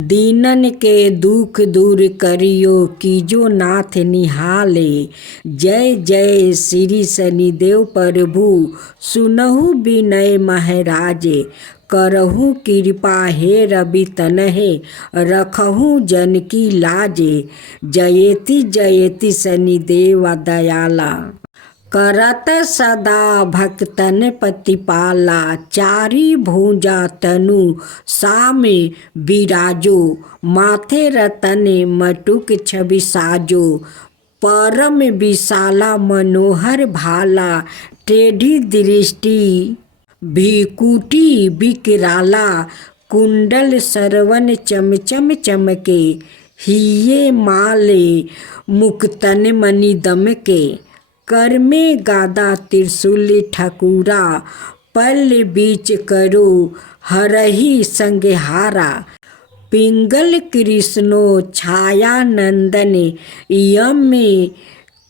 दीनन के दुख दूर करियो कीजो नाथ निहाले। जय जय श्री शनिदेव प्रभु सुनहु विनय महाराजे। करहु कृपा हे रवि तनहे रखहु जन की लाजे। जयति जयति शनिदेव दयाला करत सदा भक्तन प्रतिपाला। चारी भुजा तनु सामे विराजो माथे रतन मटुक छवि साजो। परम विशाला मनोहर भाला टेढ़ी दृष्टि भीकुटी विकराला। कुंडल सरवन चमचम चमके हिये माले मुक्तन मणि दमके। कर में गादा त्रिशूल ठकुरा पल बीच करो हरहि संहारा। पिंगल कृष्णो छाया नंदन यम में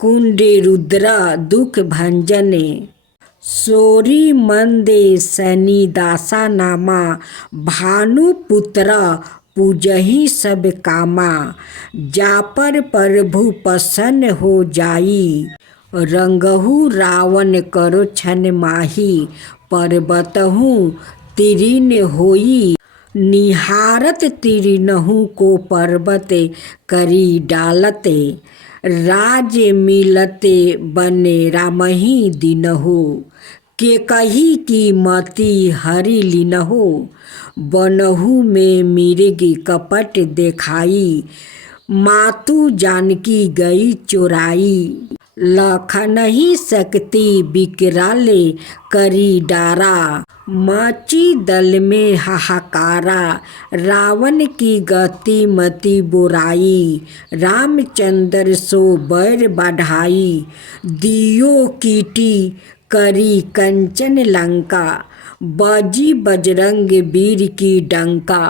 कुंडे रुद्र दुख भंजने। सोरी मंदे शनि दासा नामा भानुपुत्र पूजहि सब कामा। जा पर प्रभु प्रसन्न हो जाई रंगहु रावण करो छन माही। पर्वतहु तीर्ण होई निहारत तीरिनहु को पर्वत करी डालते। राज मिलते बने रामहि दिनहु के कही की मति हरि लिनहु। बनहु में मिर्ग कपट देखाई मातु जानकी गई चोराई। लखनहि शक्ति विकराले करी डारा मची दल में हाहाकारा। रावण की गति मति बुराई रामचंद्र सो बैर बढ़ाई। दियो कीटी करी कंचन लंका बजी बजरंग वीर की डंका।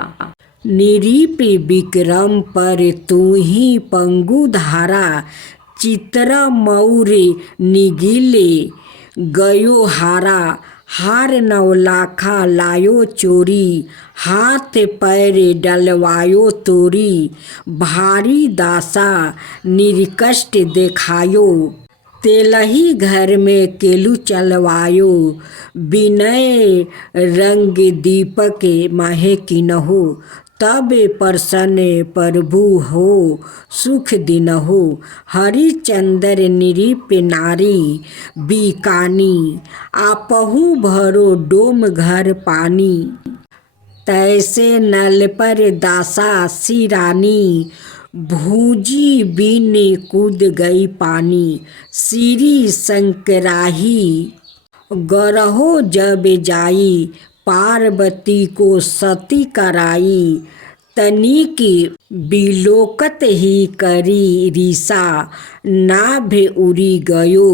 निरीप विक्रम पर तू ही पंगु धारा। चित्रा मौरे निगिले गयो हारा। हार नवलाखा लायो चोरी हाथ पैर डलवायो तोरी। भारी दासा निरकष्ट देखायो तेलही घर में केलू चलवायो। विनय रंग दीपक माहे किनहो तब प्रसन्न प्रभु हो सुख दिनहु। हरिचंद्र निरीप नारी बीकानी आपहु भरो डोम घर पानी। तैसे नल पर दासा सिरानी भूजी बीन कूद गई पानी। श्री शंकराही गरहो जब जाई पार्वती को सती कराई। तनिक बिलोकत ही करी रीसा नाभ उड़ी गयो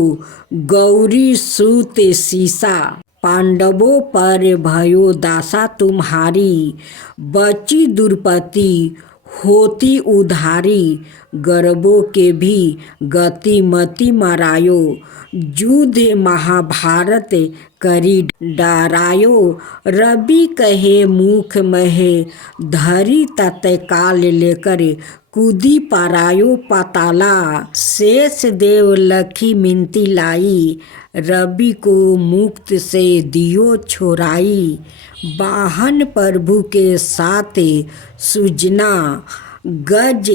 गौरी सूत सीसा। पांडवों पर भयो दासा तुम्हारी बची दुर्पति होती उधारी। गर्वों के भी गति मति मरायो युद्ध महाभारत करी डरायो। रवि कहे मुख महे धरी तत्काल लेकर कूदी पारायो पाताला। शेष देव लखी मिनती लाई रवि को मुक्त से दियो छोराई। वाहन प्रभु के साथ सुजना गज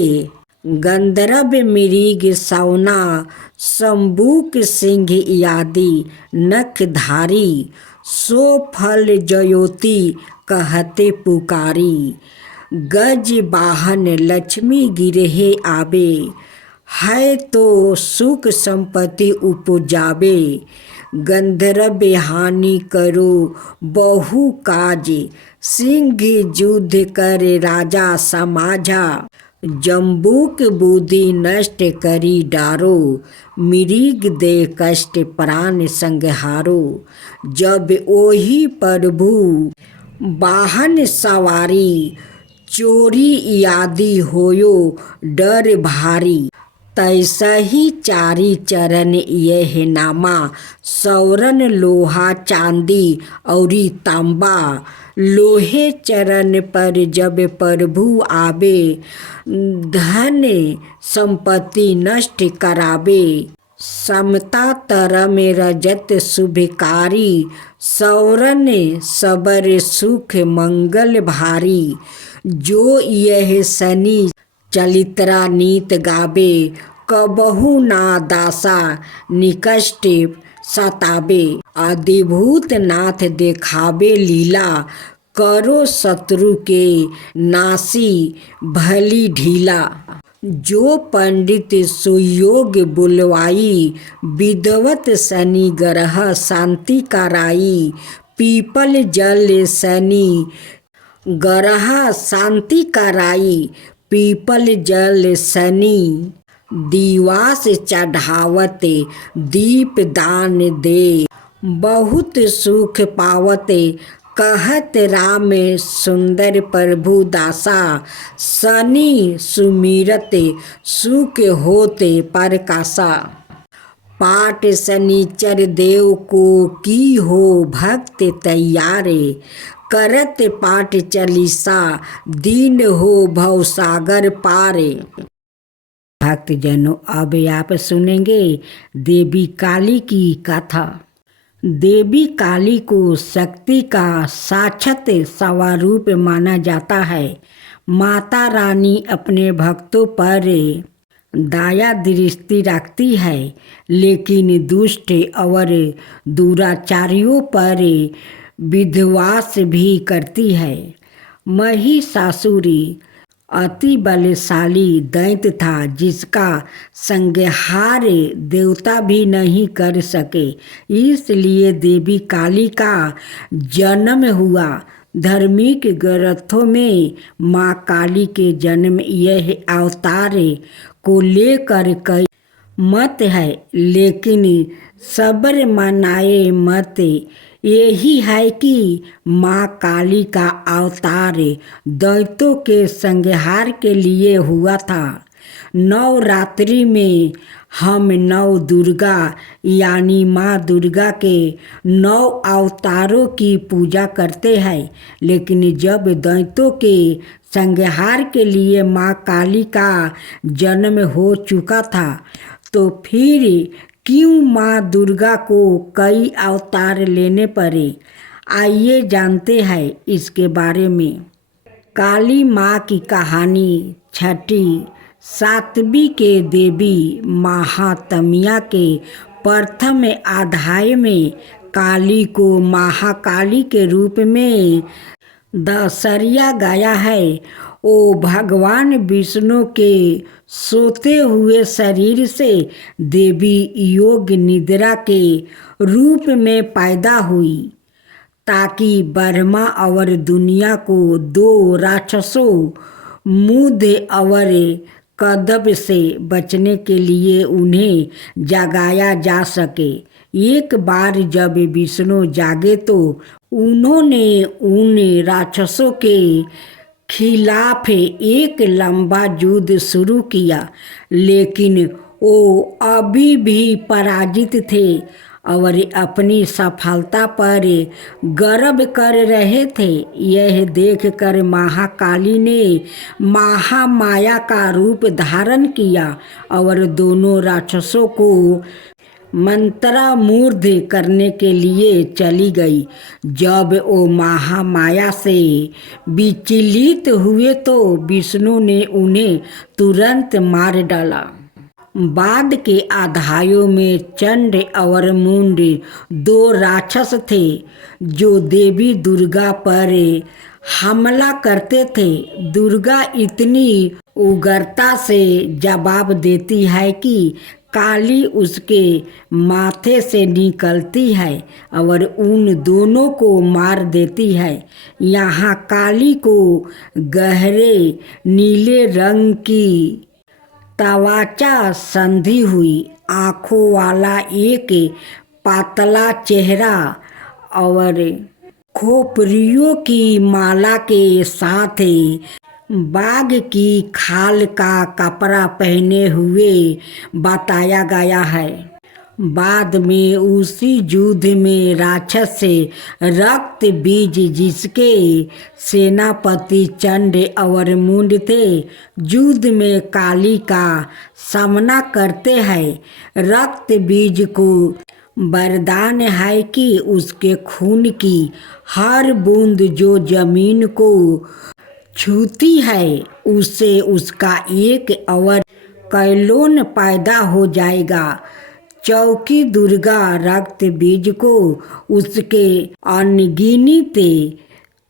गंधर्व मृग सौना। शंबुक सिंह आदि नखधारी सो फल जयोति कहते पुकारी। गज वाहन लक्ष्मी गिरहे आवे है तो सुख संपत्ति उपजावे। गंधर्व हानि करो बहु काज सिंह युद्ध कर राजा समाजा। जम्बूक बुद्धि नष्ट करी डारो मृग दे कष्ट प्राण संहारो। जब ओही प्रभु वाहन सवारी चोरी आदि होयो डर भारी। तैसा ही चारी चरण यह नामा, सौरन लोहा चांदी औरी तांबा। लोहे चरण पर जब प्रभु आवे, धन संपत्ति नष्ट करावे। समता तरम रजत शुभकारी, सौरन सबर सुख मंगल भारी। जो यह शनि चलित्रा नीत गावे, कबहु ना दासा निकष्ट सतावे। अद्भुत नाथ देखावे लीला, करो शत्रु के नासी भली ढीला। जो पंडित सुयोग बुलवाई, विदवत शनि ग्रह शांति कराई। पीपल जल शनि ग्रह शांति कराई, पीपल जल शनि। दिवास चढ़ावत दीप दान दे, बहुत सुख पावत कहत राम सुंदर प्रभु दासा। शनि सुमिरत सुख होते परकासा। पाठ शनिचर देव को की हो भक्त तैयारे, करत पाठ चालीसा दीन हो भवसागर पारे। भक्तजनों, अब आप सुनेंगे देवी काली की कथा। देवी काली को शक्ति का साक्षात स्वरूप माना जाता है। माता रानी अपने भक्तों पर दया दृष्टि रखती है, लेकिन दुष्ट और दुराचारियों पर विध्वंस भी करती है। महिषासुर अति बलशाली दैत्य था, जिसका संहार देवता भी नहीं कर सके। इसलिए देवी काली का जन्म हुआ। धार्मिक ग्रंथों में माँ काली के जन्म यह अवतार को लेकर कई मत है, लेकिन सबर मनाए मत यही है कि माँ काली का अवतार दैत्यों के संहार के लिए हुआ था। नवरात्रि में हम नव दुर्गा यानी माँ दुर्गा के 9 अवतारों की पूजा करते हैं, लेकिन जब दैत्यों के संहार के लिए माँ काली का जन्म हो चुका था, तो फिर क्यों माँ दुर्गा को कई अवतार लेने पड़े? आइए जानते हैं इसके बारे में। काली माँ की कहानी छठी सातवीं के देवी महात्म्य के प्रथम अध्याय में काली को महाकाली के रूप में दर्शाया गया है। ओ भगवान विष्णु के सोते हुए शरीर से देवी योग निद्रा के रूप में पैदा हुई, ताकि ब्रह्मा और दुनिया को 2 राक्षसों मुद और कदब से बचने के लिए उन्हें जगाया जा सके। एक बार जब विष्णु जागे तो उन्होंने उन राक्षसों के खिलाफ एक लंबा युद्ध शुरू किया, लेकिन वो अभी भी पराजित थे और अपनी सफलता पर गर्व कर रहे थे। यह देखकर महाकाली ने महामाया का रूप धारण किया और दोनों राक्षसों को मंत्रमुग्ध करने के लिए चली गई। जब वो महामाया से विचलित हुए तो विष्णु ने उन्हें तुरंत मार डाला। बाद के अध्यायों में चंड और मुंड 2 राक्षस थे, जो देवी दुर्गा पर हमला करते थे। दुर्गा इतनी उग्रता से जवाब देती है कि काली उसके माथे से निकलती है और उन दोनों को मार देती है। यहाँ काली को गहरे नीले रंग की त्वचा संधि हुई, आँखों वाला एक पतला चेहरा और खोपड़ियों की माला के साथ बाघ की खाल का कपड़ा पहने हुए बताया गया है। बाद में उसी युद्ध में राक्षस से रक्त बीज जिसके सेनापति चंड और मुंड थे युद्ध में काली का सामना करते हैं। रक्त बीज को वरदान है कि उसके खून की हर बूंद जो जमीन को छूती है उससे उसका एक और कैलोन पैदा हो जाएगा। चौकी दुर्गा रक्त बीज को उसके अनगिनत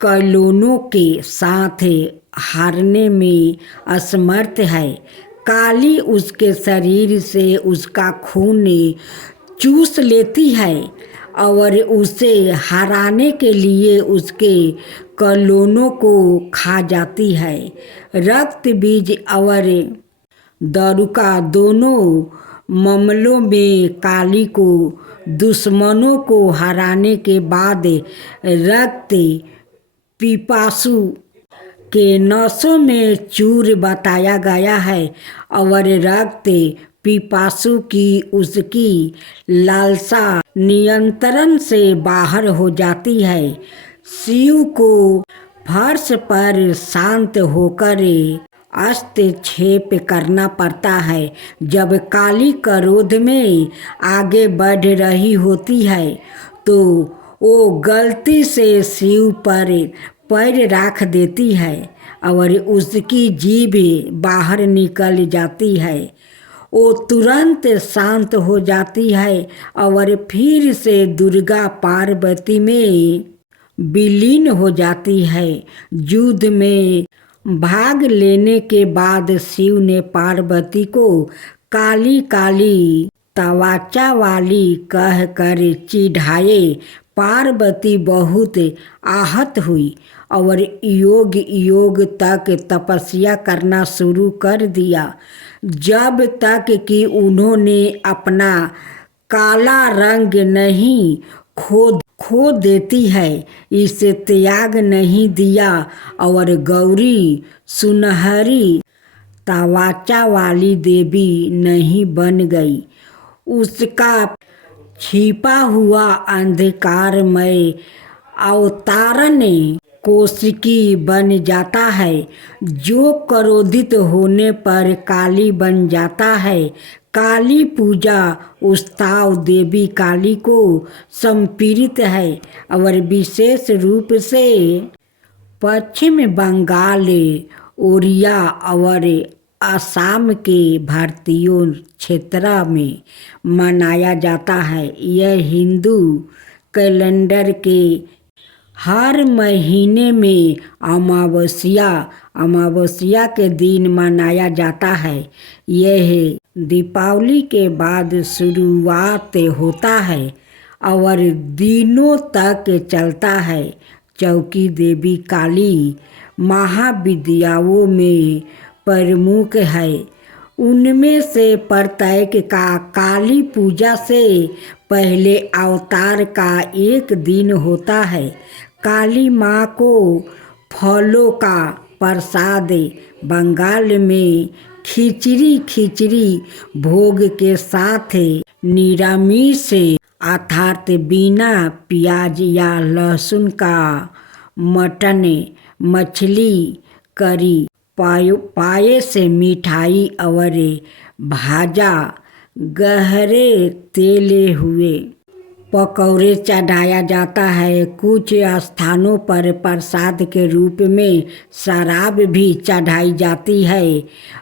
कैलोनों के साथ हारने में असमर्थ है। काली उसके शरीर से उसका खून चूस लेती है और उसे हराने के लिए उसके कैलोनों को खा जाती है। रक्त बीज और दारुका दोनों मामलों में काली को दुश्मनों को हराने के बाद रक्त पिपासु के नसों में चूर बताया गया है और रक्त पिपासु की उसकी लालसा नियंत्रण से बाहर हो जाती है। शिव को फर्श पर शांत होकर हस्तक्षेप करना पड़ता है। जब काली क्रोध में आगे बढ़ रही होती है तो वो गलती से शिव पर पैर रख देती है और उसकी जीभ बाहर निकल जाती है। वो तुरंत शांत हो जाती है और फिर से दुर्गा पार्वती में विलीन हो जाती है। युद्ध में भाग लेने के बाद शिव ने पार्वती को काली काली तवाचा वाली कहकर चिढ़ाए। पार्वती बहुत आहत हुई और योग योग तक तपस्या करना शुरू कर दिया जब तक कि उन्होंने अपना काला रंग नहीं खो देती है इसे त्याग नहीं दिया और गौरी सुनहरी तवाचा वाली देवी नहीं बन गई। उसका छिपा हुआ अंधकारमय अवतारण कोशिकी बन जाता है जो क्रोधित होने पर काली बन जाता है। काली पूजा उत्सव देवी काली को समर्पित है और विशेष रूप से पश्चिम बंगाल, ओडिशा और असम के भारतीय क्षेत्र में मनाया जाता है। यह हिंदू कैलेंडर के हर महीने में अमावस्या के दिन मनाया जाता है। यह दीपावली के बाद शुरुआत होता है और दिनों तक चलता है। चौकी देवी काली महाविद्याओं में प्रमुख है। उनमें से प्रत्येक का काली पूजा से पहले अवतार का एक दिन होता है। काली माँ को फलों का प्रसाद बंगाल में खिचड़ी भोग के साथ निरामिष अर्थात बिना प्याज या लहसुन का मटन, मछली, करी, पायस, मिठाई और भाजा गहरे तेले हुए पकौड़े चढ़ाया जाता है। कुछ स्थानों पर प्रसाद के रूप में शराब भी चढ़ाई जाती है।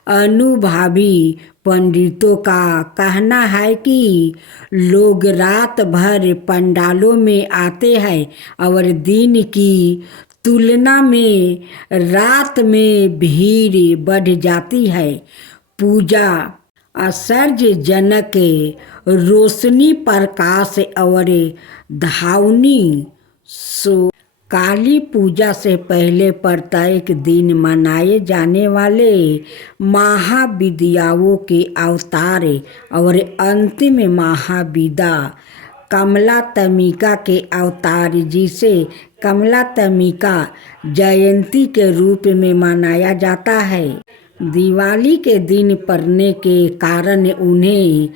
अनुभवी पंडितों का कहना है कि लोग रात भर पंडालों में आते हैं और दिन की तुलना में रात में भीड़ बढ़ जाती है। पूजा आश्चर्यजनक रोशनी, प्रकाश और धावनी सो काली पूजा से पहले प्रत्येक दिन मनाए जाने वाले महाविद्याओं के अवतार और अंतिम महाविद्या कमलात्मिका के अवतार जिसे कमलात्मिका जयंती के रूप में मनाया जाता है। दिवाली के दिन पड़ने के कारण उन्हें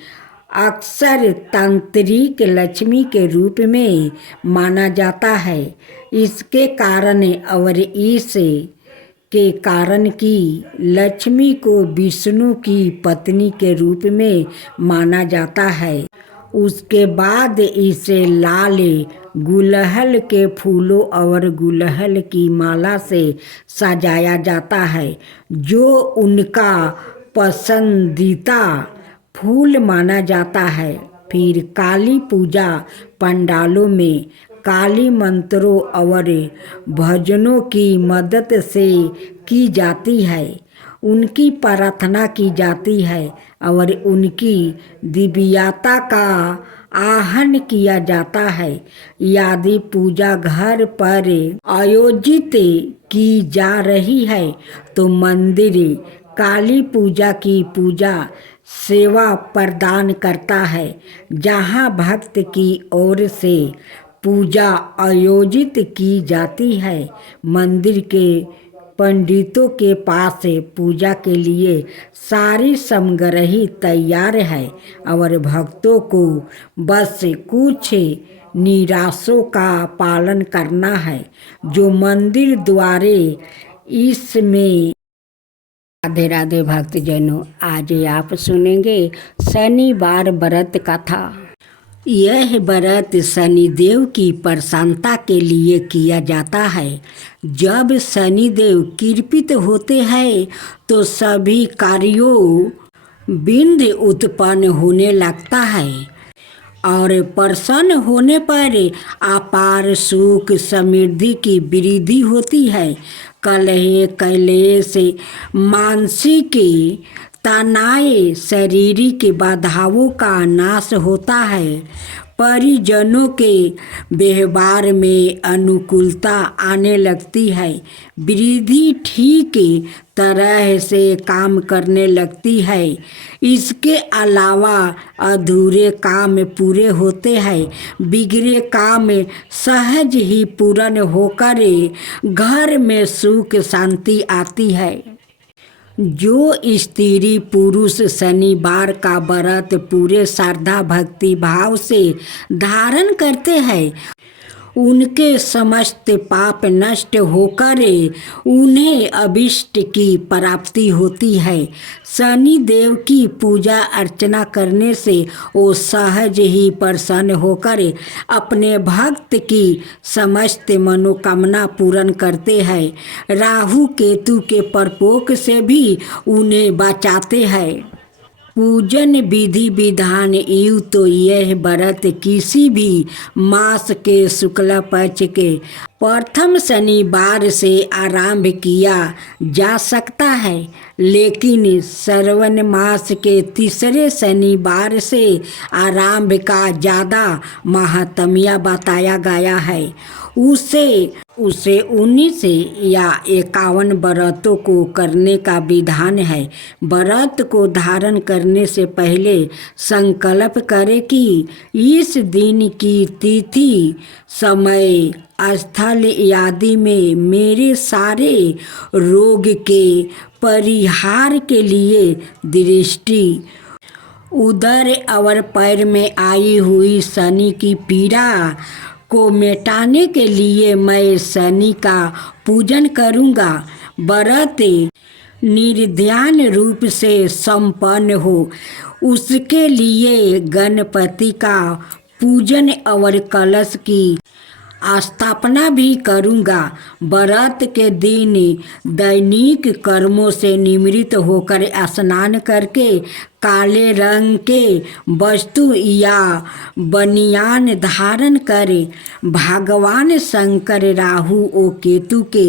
अक्सर तांत्रिक लक्ष्मी के रूप में माना जाता है। इसके कारण और इस के कारण कि लक्ष्मी को विष्णु की पत्नी के रूप में माना जाता है। उसके बाद इसे लाल गुलहल के फूलों और गुलहल की माला से सजाया जाता है, जो उनका पसंदीदा फूल माना जाता है। फिर काली पूजा पंडालों में काली मंत्रों और भजनों की मदद से की जाती है। उनकी प्रार्थना की जाती है और उनकी दिव्यता का आहन किया जाता है। यदि पूजा घर पर आयोजित की जा रही है तो मंदिर काली पूजा की पूजा सेवा प्रदान करता है, जहां भक्त की ओर से पूजा आयोजित की जाती है। मंदिर के पंडितों के पास पूजा के लिए सारी सामग्री तैयार है और भक्तों को बस कुछ निर्देशों का पालन करना है जो मंदिर द्वारे इसमें। राधे राधे भक्तजनों, आज आप सुनेंगे शनिवार व्रत कथा। यह व्रत शनिदेव की प्रसन्नता के लिए किया जाता है। जब शनिदेव कृपित होते हैं तो सभी कार्यों बिंद उत्पन्न होने लगता है और प्रसन्न होने पर अपार सुख समृद्धि की वृद्धि होती है। कलह क्लेश मानसिक तनाव शारीरिक बाधाओं का नाश होता है। परिजनों के व्यवहार में अनुकूलता आने लगती है। वृद्धि ठीक तरह से काम करने लगती है। इसके अलावा अधूरे काम पूरे होते हैं। बिगड़े काम सहज ही पूर्ण होकर घर में सुख शांति आती है। जो स्त्री पुरुष शनिवार का व्रत पूरे श्रद्धा भक्ति भाव से धारण करते हैं, उनके समस्त पाप नष्ट होकर उन्हें अभिष्ट की प्राप्ति होती है। शनि देव की पूजा अर्चना करने से वो सहज ही प्रसन्न होकर अपने भक्त की समस्त मनोकामना पूर्ण करते हैं। राहु केतु के प्रकोप से भी उन्हें बचाते हैं। पूजन विधि विधान यू तो यह व्रत किसी भी मास के शुक्ल पक्ष के प्रथम शनिवार से आरंभ किया जा सकता है, लेकिन श्रावण मास के तीसरे शनिवार से आरंभ का ज़्यादा महत्म्य बताया गया है। उसे 19 या 51 व्रतों को करने का विधान है। व्रत को धारण करने से पहले संकल्प करें कि इस दिन की तिथि समय स्थल आदि में मेरे सारे रोग के परिहार के लिए दृष्टि, उदर और पैर में आई हुई शनि की पीड़ा को मिटाने के लिए मैं शनि का पूजन करूँगा। व्रत निर्ध्यान रूप से संपन्न हो, उसके लिए गणपति का पूजन और कलश की स्थापना भी करूँगा। व्रत के दिन दैनिक कर्मों से निवृत्त होकर स्नान करके काले रंग के वस्तु या बनियान धारण करें। भगवान शंकर राहु और केतु के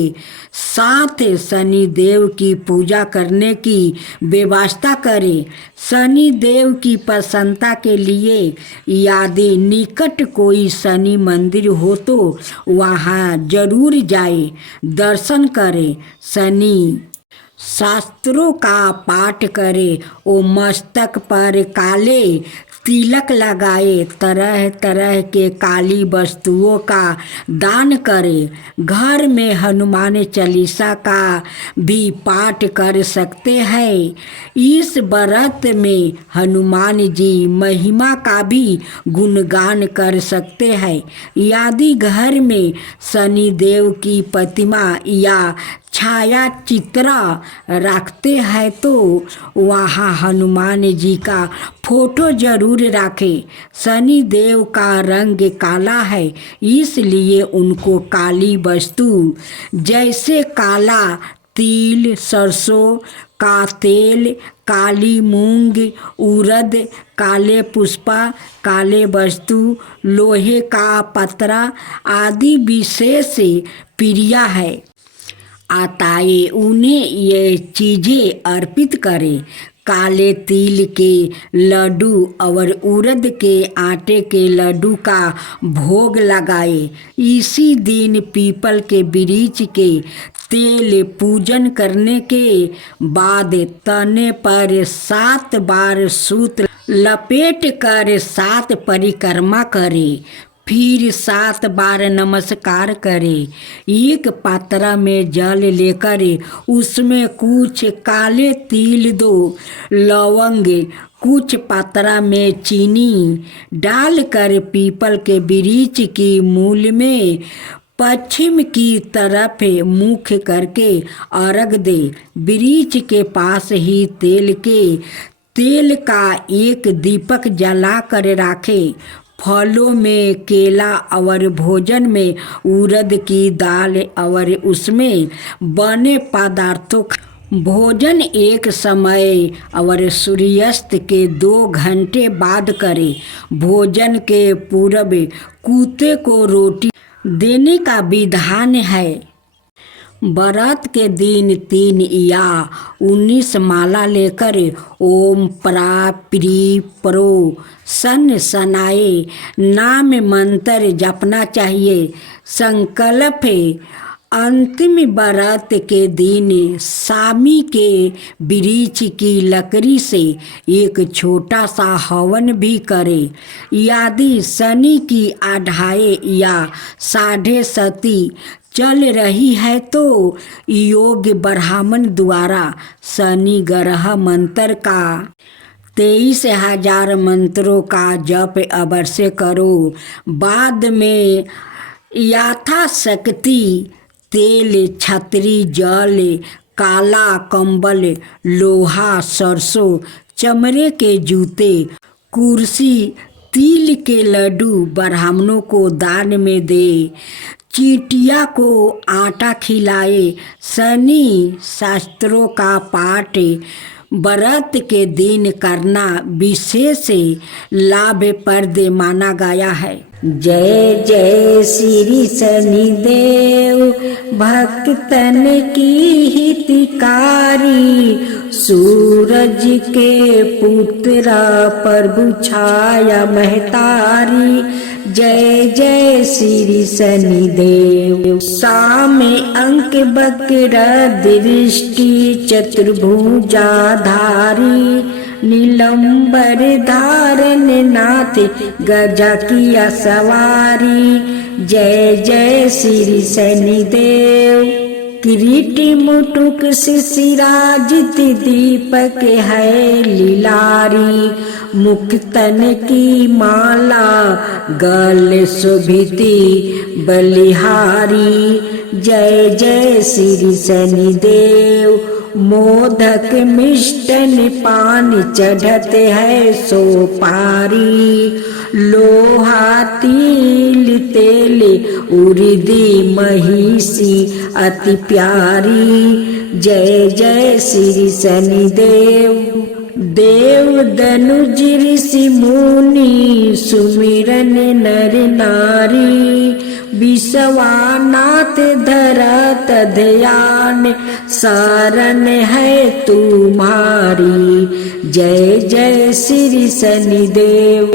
साथ शनि देव की पूजा करने की व्यवस्था करें। शनि देव की प्रसन्नता के लिए यदि निकट कोई शनि मंदिर हो तो वहाँ जरूर जाए, दर्शन करें। शनि शास्त्रों का पाठ करें और मस्तक पर काले तिलक लगाए, तरह तरह के काली वस्तुओं का दान करे। घर में हनुमान चालीसा का भी पाठ कर सकते हैं। इस व्रत में हनुमान जी महिमा का भी गुणगान कर सकते हैं। यदि घर में शनिदेव की प्रतिमा या छाया चित्र रखते हैं तो वहाँ हनुमान जी का फोटो जरूर रखें। शनि देव का रंग काला है, इसलिए उनको काली वस्तु जैसे काला तिल, सरसों का तेल, काली मूंग, उड़द, काले पुष्पा, काले वस्तु, लोहे का पतरा आदि विशेष प्रिय है। अतः उन्हें ये चीज़ें अर्पित करें। काले तिल के लड्डू और उड़द के आटे के लड्डू का भोग लगाए। इसी दिन पीपल के वृक्ष के तेल पूजन करने के बाद तने पर 7 बार सूत्र लपेट कर 7 परिक्रमा करे। फिर 7 बार नमस्कार करे। एक पात्र में जल लेकर उसमें कुछ काले तिल, 2 लौंग, कुछ पात्र में चीनी डालकर पीपल के वृक्ष की मूल में पश्चिम की तरफ मुख करके अर्घ दे। वृक्ष के पास ही तेल का एक दीपक जला कर रखे। फलों में केला और भोजन में उड़द की दाल और उसमें बने पदार्थों भोजन एक समय और सूर्यास्त के 2 घंटे बाद करे। भोजन के पूर्व कुत्ते को रोटी देने का विधान है। व्रत के दिन 3 या 19 माला लेकर ओम प्रा प्री प्रो सन सनाए नाम मंत्र जपना चाहिए। संकल्प अंतिम व्रत के दिन सामी के वृक्ष की लकड़ी से एक छोटा सा हवन भी करे। यदि शनि की 2.5 या 7.5 चल रही है तो योग ब्राह्मण द्वारा शनि ग्रह मंत्र का 23,000 मंत्रों का जप अवश्य करो। बाद में यथाशक्ति तेल, छतरी, जल, काला कंबल, लोहा, सरसों, चमड़े के जूते, कुर्सी, तिल के लड्डू ब्राह्मणों को दान में दे। चींटिया को आटा खिलाए। शनि शास्त्रों का पाठ व्रत के दिन करना विशेष लाभप्रद माना गया है। जय जय श्री शनिदेव, भक्तन की हितकारी, सूरज के पुत्र प्रभु छाया महतारी। जय जय श्री शनिदेव। सामे अंक बक्र दृष्टि, चतुर्भुजाधारी, नीलंबर धारण नाथ, गजा किया सवारी। जय जय श्री शनिदेव। किरीट मुटुक शिशिराजित दीपक है लीलारी, मुक्तन की माला गल शोभिती बलिहारी। जय जय श्री शनिदेव। मोदक मिष्टन पान चढ़ते है सोपारी, लोहा तिल तेल उर्दी महिषी अति प्यारी। जय जय श्री शनिदेव। देव दनुज ऋषि मुनि सुमिरन नर नारी, विश्वनाथ धरत ध्यान शरण है तुम्हारी। जय जय श्री शनिदेव।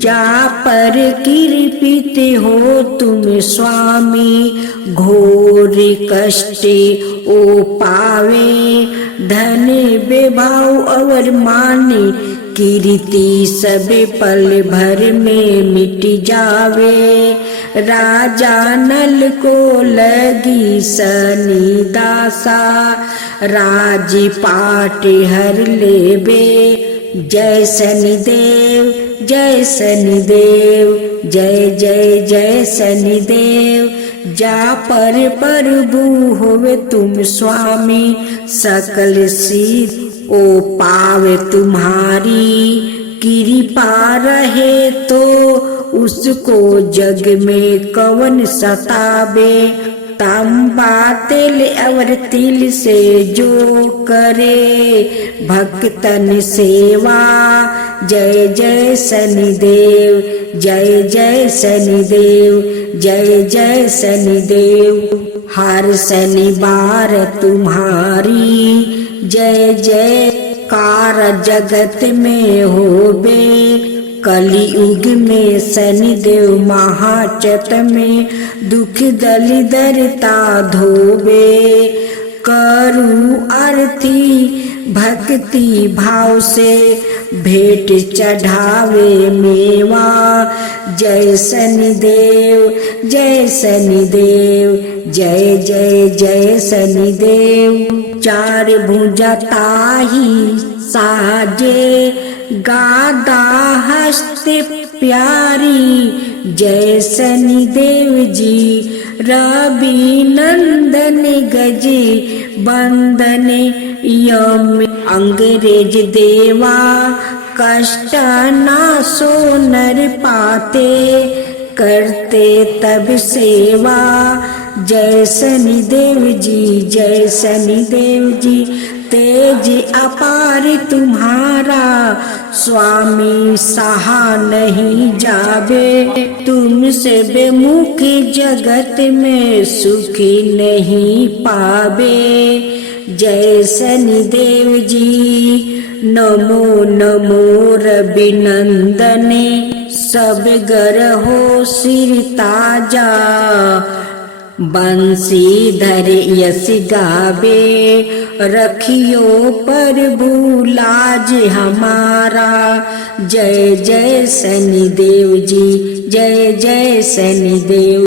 जा पर कृपित हो तुम स्वामी, घोर कष्ट ओ पावे, धन बेभाव और माने कीर्ति सब पल भर में मिट जावे। राजा नल को लगी सनिदासा, राजपाट हर लेबे। जय शनिदेव जय शनिदेव, जय जय जय शनिदेव। जा पर प्रभु होवे तुम स्वामी, सकल सिद्ध ओ पावे तुम्हारी। कृपा रहे तो उसको जग में कवन सतावे। तांबा तेल और तिल से जो करे, भक्तन सेवा। जय जय शनिदेव, जय जय शनिदेव, जय जय शनिदेव। हर शनिवार तुम्हारी जय जयकार जगत में होबे। कलियुग में शनिदेव महाचत में, दुख दलिदरता धोबे। करूं आरती भक्ति भाव से, भेंट चढ़ावे मेवा। जय शनिदेव जय शनिदेव, जय जय जय शनिदेव। चार भुजा ताही साजे, गादा हस्त प्यारी। जय शनिदेव जी रवि नंदन गज बंदन यम। अंग्रेज देवा कष्ट नासो नर पाते, करते तब सेवा। जय शनिदेव जी जय शनिदेव जी, तेज अपार तुम्हारा स्वामी सहा नहीं जावे। तुमसे बेमुख जगत में सुखी नहीं पावे। जय शनिदेव जी नमो नमो रवि नंदने, सब ग्रहो सिर ताजा। बंसीधर यश गावे, रखियो प्रभु लाज हमारा। जय जय शनिदेव जी, जय जय शनिदेव।